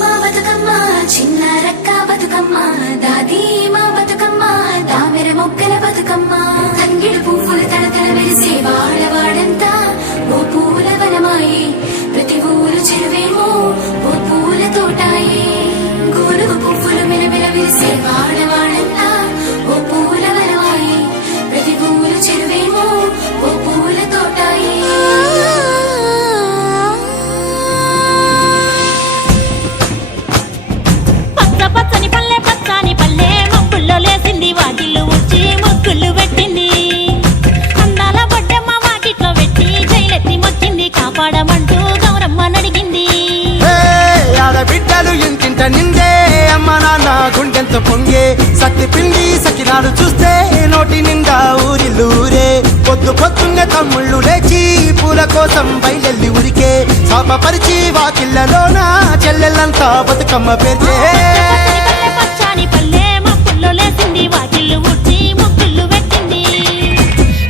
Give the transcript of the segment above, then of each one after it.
మా బతుకమ్మ చిన్న రక్క బతుకమ్మ దాది మా బతుకమ్మ దామెర మొక్కల బతుకమ్మ తంగిడు పువ్వులు తడతల వెలిసే వాడవాడంతా ఓ పూల వనమాయే ప్రతి ఊరు చెరువేమో ఓ పూల తోటాయే గోలుగు పువ్వులు మిలమిల వెలిసే వాడవాడంతా ఓ పూల వనమాయే ప్రతి ఊరు చెరువేమో ఓ పూల తోటాయే పచ్చని పల్లె పచ్చని పల్లె మొక్కుల్లో లేసింది వాకిళ్ళు ఉచ్చి మొక్కులు పెట్టింది అందాల బొడ్డమ్మ వాకిట్లో పెట్టి జైలెత్తి మొక్కింది కాపాడమంటూ గౌరమ్మ నడిగింది ఆడబిడ్డలు ఇంటింట నిందే అమ్మ నాన్న గుండెంత పొంగే సత్తి పిండి సకినాలు చూస్తే నోటి నిండా ఊరిల్లూరే పొద్దున్నే తమ్ముళ్ళు లేచి పూల కోసం బయలెల్లి ఉరికే శాపపరిచి వాకిళ్ళలోన చెల్లెళ్ళంతా బతుకమ్మ పేర్చే పచ్చని పల్లె మొక్కుల్లో లేసింది వాకిళ్ళు ఉచ్చి మొక్కులు పెట్టింది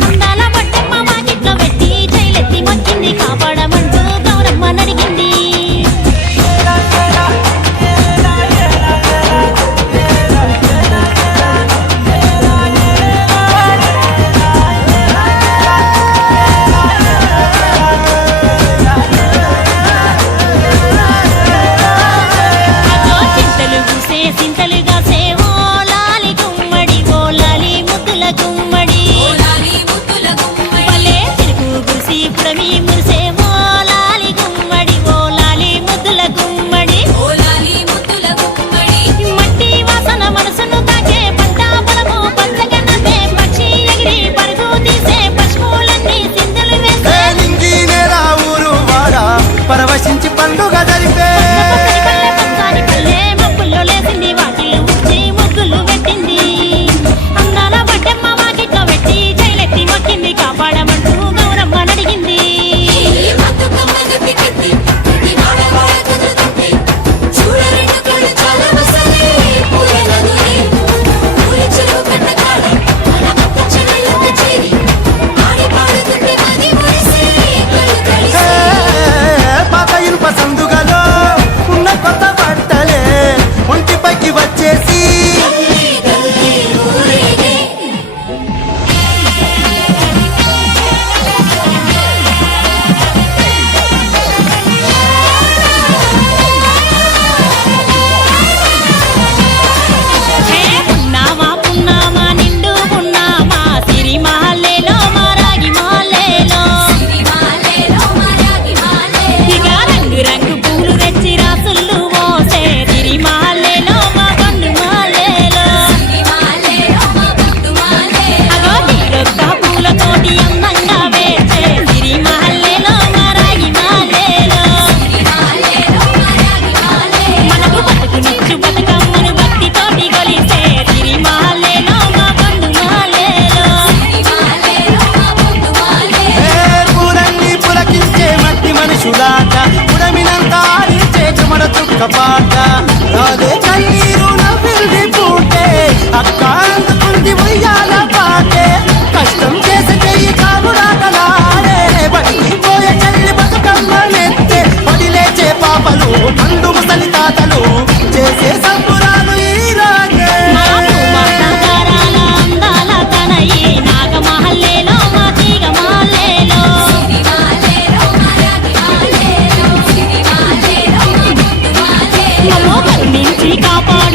అందాల బొడ్డమ్మ వాకిట్లో పెట్టి జైలెత్తి మొక్కింది కాపాడమంటూ గౌరమ్మ నడిగింది సింతలుగా సేవో లాలి గుమ్మడి ఓ లాలి ముద్దుల గుమ్మడి పల్లె తిరుగు గుసి పుడమి మురిసేవో లాలి గుమ్మడి ఓ లాలి ముద్దుల గుమ్మడి మట్టి వాసన మనసును తాకే పంట పొలము పంచగన్నదే పక్షి ఎగిరి పరుగు తీసే పశువులన్నీ సింధులు వేసే ఊరు వాడ పరవశించి పండుగ జరిపే పాట రాదే కన్నీరు నవ్వింది పూటే అక్క అందుకుంది ఉయ్యాల పాటే కష్టం చేసి చెయ్యి కాముడాటలాడే బడికి పోయే చెల్లి బతుకమ్మ నెత్తే పడి లేచే పాపలు మండు ముసలి తాతలు చేసే సంబురాలు ఈ రాగే కాపాడు